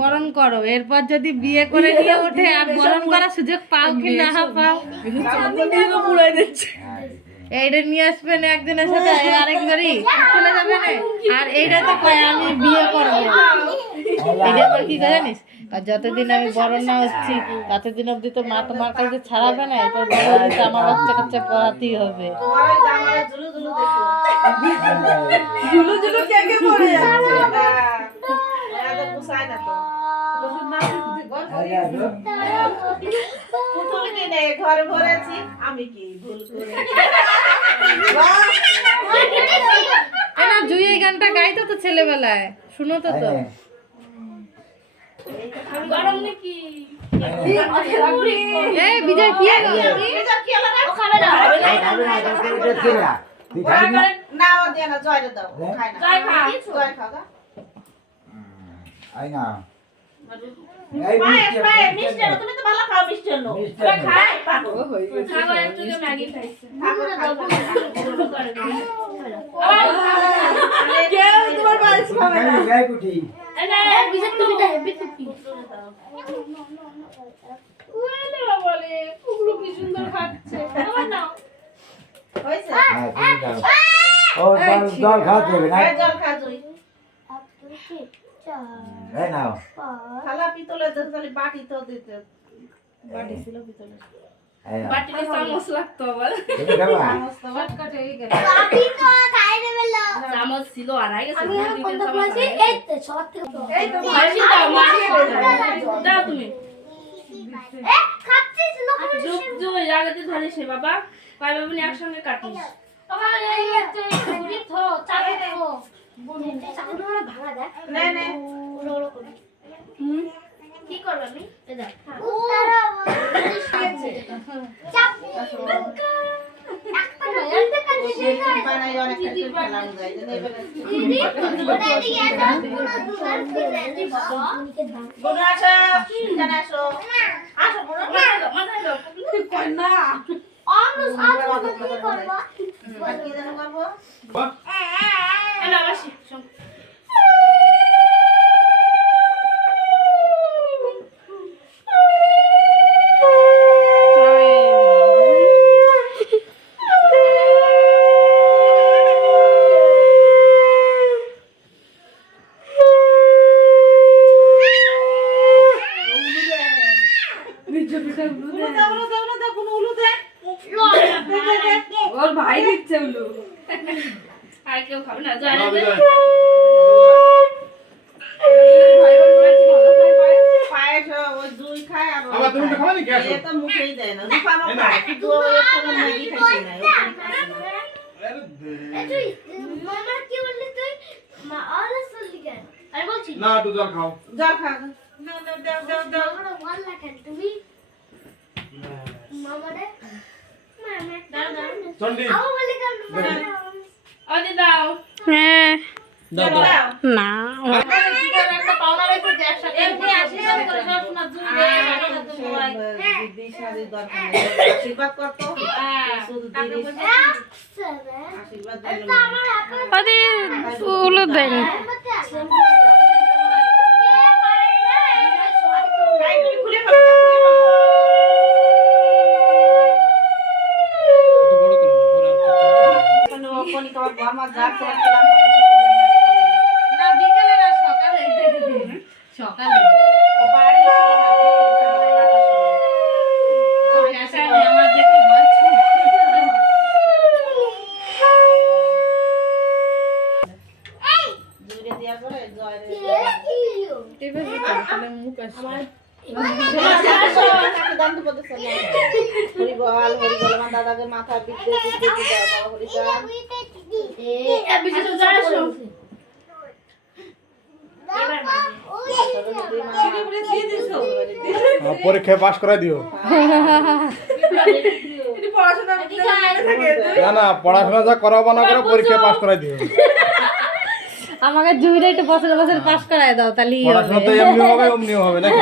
বরণ করো, এরপর যদি বিয়ে করে নিয়ে ওঠে আর বরণ করার সুযোগ পাও কি না পাও, এইটা নিয়ে আসবেন একজনের সাথে আরেকবারই চলে যাবে না। আর এইটা তো কয় আমি বিয়ে করবো, এইটা আবার কি করে জানিস, আর যতদিন আমি বরণ না হচ্ছি ততদিন অব্দি তো মা তোমার কাছে ছাড়াবে না, এরপর বড় হচ্ছে আমার বাচ্চা কাচ্চা পড়াতেই হবে। ঘরে ভরেছি আমি কি ভুল করে জুই এই গানটা গাইতো তো ছেলেবেলায়, শুনো তো তো গরম নাকি এই বিজয় কি হলো ও খাবে না না ও দে না জয় দাও খায় না জয় খা আই না পায়ে মিষ্টি তুমি তো ভালো খাও মিষ্টি হলো খাই পাগল খাবার একটু ম্যাগি খাইছে কেউ তোমার বাস খাবে না গায় কুটি না বিজয় তুমি তো হেভি কুটি ওলে বলে পুগলু কি সুন্দর খাচ্ছে আমার নাও হইছে ও জল খাওয়াতে হবে না জল খা জুই এই নাও খালা পিতলে তাহলে বাটি তো দিতে বাটি ছিল পিতলে বাটি কে চামচ লাগতো আবার তুমি খাবা চামচ তো শর্টকাট হয়ে গেল বাটি তো খাই দেবে লো চামচ ছিল আর আই গেছে আমি আর কোনটা বলেছি এই তো সব থেকে এই তো মাসি দাও মাসি দাও তুমি এ খাচ্ছিস লোক জুপ জুপ জায়গাতে ধরিস রে বাবা কয় বাবু নি একসঙ্গে কাটিস আমার এই হচ্ছে ঘুরি থো চাকু থো চাকু ধরে ভাঙা দেখ নে নে ওলো ওলো করে কি করব আমি এ দেখ উতারা চাপ একটা বলতে কাছে বানাই অনেক কিছু খেলাম যায় যে নেবে দিদি ওটা এদিকে আসো পুরো দুবার করে দিব বড় আসো জানা আসো আসো বড় মাথায় দাও কই না আমরুস আমরুস কি করব আর কি জানো করব এলা বাসি শোন ওর ভাই দিচ্ছে উলু আর কেউ খাবে না জানে ভাই পায়েস ওই দুই খায় আর আবার তুমি তো খাবে না কি আসো এটা মুখেই দেয় না রূপানো খায় কিন্তু ও একটা ম্যাগি খাইছে না তুই মামা কি বললি তুই মা অলস বললি কেন আরে বলছি না একটু জল খাও জল খা দাও দাও দাও আমার ভালো লাগে তুমি মামা রে মামা দাও দাও চন্ডি আও বলি কেন আদি দাও হ্যাঁ দাও দাও না একটা পাওনা রেখেছে একসাথে এমনি আশীর্বাদ করে সব শোনা জুড়ে দিদি শাড়ি দরকার নেই আশীর্বাদ করতো শুধু দিদি আশীর্বাদ দিলে আমার আপন আরে উলো দেন খুলে ফেলো আমার যা করলাম না বিকেলে না সকালে সকালে ও বাড়ি আমার দেখে ভয় জুড়ে দেওয়ার পরে জয় রে এভাবে তাহলে মুখ আসে হরিবল হরিবল আমার দাদাকে মাথা পিঠে পরীক্ষায় পাস করাই দিও না না পড়াশোনা যা করাবো না করে পরীক্ষায় পাস করাই দিও আমাকে জুইরা একটু বছর বছর পাস করায় দাও তাহলে পড়াশোনা তো এমনি হবে অমনিও হবে নাকি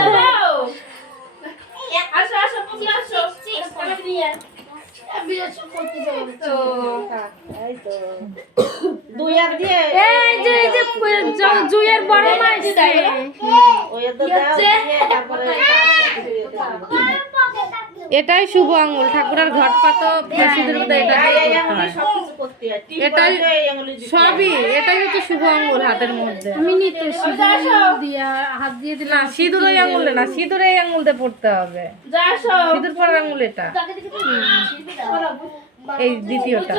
আসো আসো আসো এই তো দুই হাত দিয়ে এই যে জুয়ের বড় মা আসছে ওই তো দাও দিয়ে তারপরে এটাই শুভ আঙ্গুল, ঠাকুরের ঘট পাতো সিঁদুর মধ্যে এটা দিয়ে করতে হয়। সবকিছু করতে হয় টিপ এটাই বাজে এই আঙুলে দিতে হয়। সবই, এটাই হচ্ছে শুভ আঙ্গুল হাতের মধ্যে। আমি নিতে সিঁদুর দিয়া হাত দিয়ে না দিলাম সিঁদুর ওই আঙ্গুলে না, সিঁদুর এই আঙ্গুলতে পড়তে হবে। সিঁদুর পরার আঙ্গুল এটা, এই দ্বিতীয়টা।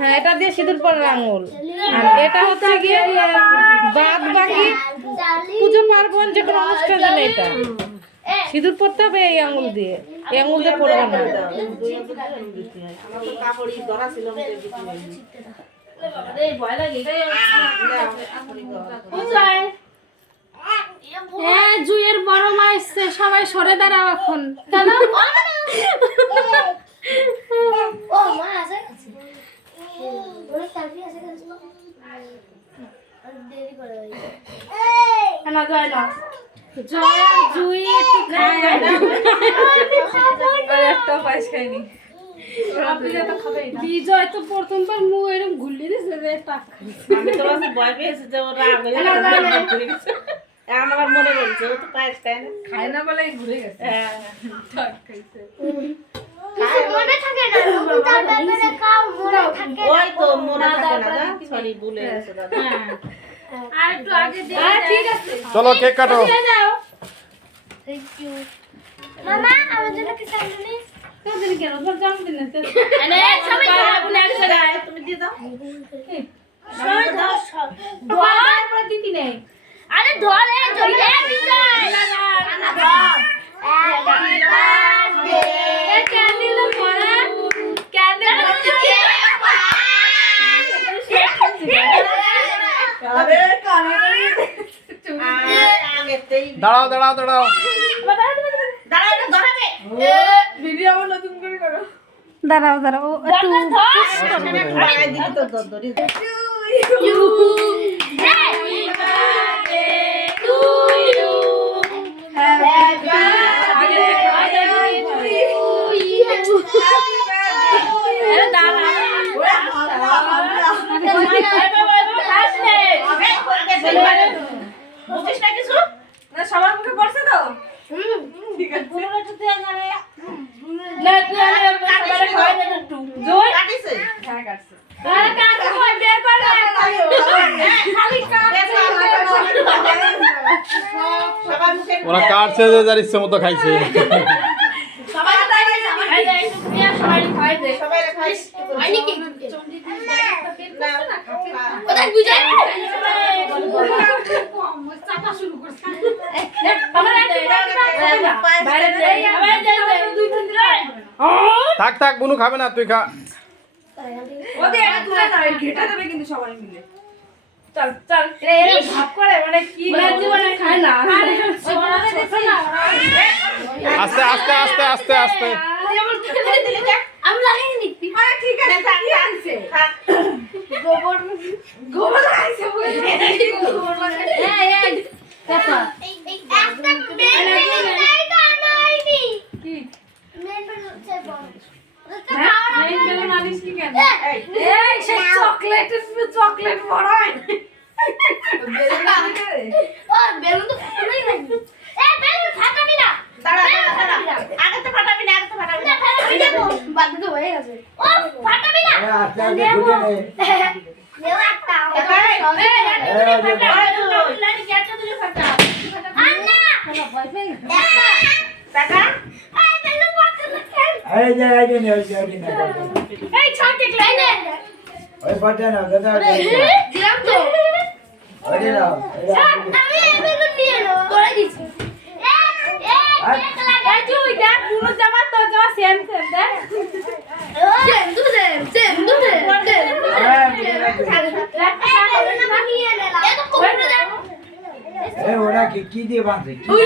হ্যাঁ এটা দিয়ে সিঁদুর পরার আঙ্গুল। আর এটা হচ্ছে গিয়ে বাদ বাকি পুজো পার্বণ যে কোনো অনুষ্ঠানের জন্য এটা সিঁদুর পরতে হবে এই আঙ্গুল দিয়ে, এই আঙ্গুল দিয়ে পড়বে না। দুই হাত দিয়ে আঙুল দিতে হয়। আমার তো কাপড়ই ধরা ছিল আমি তো দিতে পারিনি। হ্যাঁ জুয়ের বড় মা আসছে, সবাই সরে দাঁড়াও এখন। কেন ও মা আছে ওরে সার্ভি আছে কিন্তু আর দেরি করে না যায় না জয় জুই একটু খায় একটা পায়েস খাইনি। বিজয় তো প্রথমবার মুখ এরকম ঘুরলি দিছে যে টাক আমি তো ভাবছি ভয় পেয়েছি যে ওরা ঘুরে গেছে। এখন আমার মনে পড়ছে ও তো পায়েস খায় না। খায় না বলে ঘুরে গেছে। হ্যাঁ। মনে থাকে না তার ব্যাপারে কাউ মনে থাকে ওই তো মনে থাকে না দা সরি ভুলে গেছে দাদা। আর একটু আগে দিয়ে ঠিক আছে চলো কেক কাটো। যাও থ্যাংক ইউ মামা আমার জন্য কি সামনে তোদের কেন তোর জন্মদিন আছে আরে সবাই বলে এক জায়গায় তুমি দিয়ে দাও। সবাই দাও সব ধর পর দিতি নেই আরে ধরে জড়িয়ে বিজয় না ধর ক্যান্ডেল পড়া ক্যান্ডেল আরে কানে আগেতেই দাঁড়াও দাঁড়াও দাঁড়াও। দাঁড়া এটা ধরাবে। ভিডিও আমার নতুন করে করো। দাঁড়াও দাঁড়াও একটু বাড়াই দিলি তো ধরি। বুঝিস না কিছু? না সবার মুখে পড়ছে তো? কাটিছে? হ্যাঁ কাটছে। সবার মুখে ওরা কাটছে যে যার ইচ্ছে মতো খাইছে। সবাই খাইস। কোথায় বুঝাই থাক থাক বুনু খাবে না, তুই খা। ওদের এটা তুলে না, ঘেটা দেবে কিন্তু সবাই মিলে। চল চল এরকম ভাব করে মানে কি জীবনে খায় না। আস্তে আস্তে আস্তে আস্তে আস্তে। আমি লাগাই নিচ্ছি আরে ঠিক আছে কি আনছে? গোবর গোবর লাগাইছে বলে। গোবর লাগাইছে। একটা মেন নাই তো আনাইনি কি? মেন হচ্ছে বড় মেন বেলুন আনিস কি কেন? এই সেই চকলেট বড় হয়। বেলুন আনতে রে। ও বেলুন তো ফুলেই নাই এ বেলুন ফাটাবি না দাঁড়া দাঁড়া দাঁড়া। আগে তো ফাটাবি না, আগে তো ফাটাবি না না। ফাটাবি না বাদ তো হয়ে গেছে ও ফাটাবি না আস্তে আস্তে ফুটে নে। দেও একটা আন্না টাকা? এই বেলুন ফাটাবি না এই যে এই যে নে, ওই যে এই যে নে। এই ছাকে ক্লাই নে ওই পাটে না, দাদা। দিলাম তো ওই যে নাও, এটা আমি এই বেলুন নিয়ে নো করে দিছি আর লাগা তুই দেখ পুরো জামা তো জামা সেম সেম দেখ সেম দু সেম এই ওরা কি দিয়ে বাঁধছে? কি ওই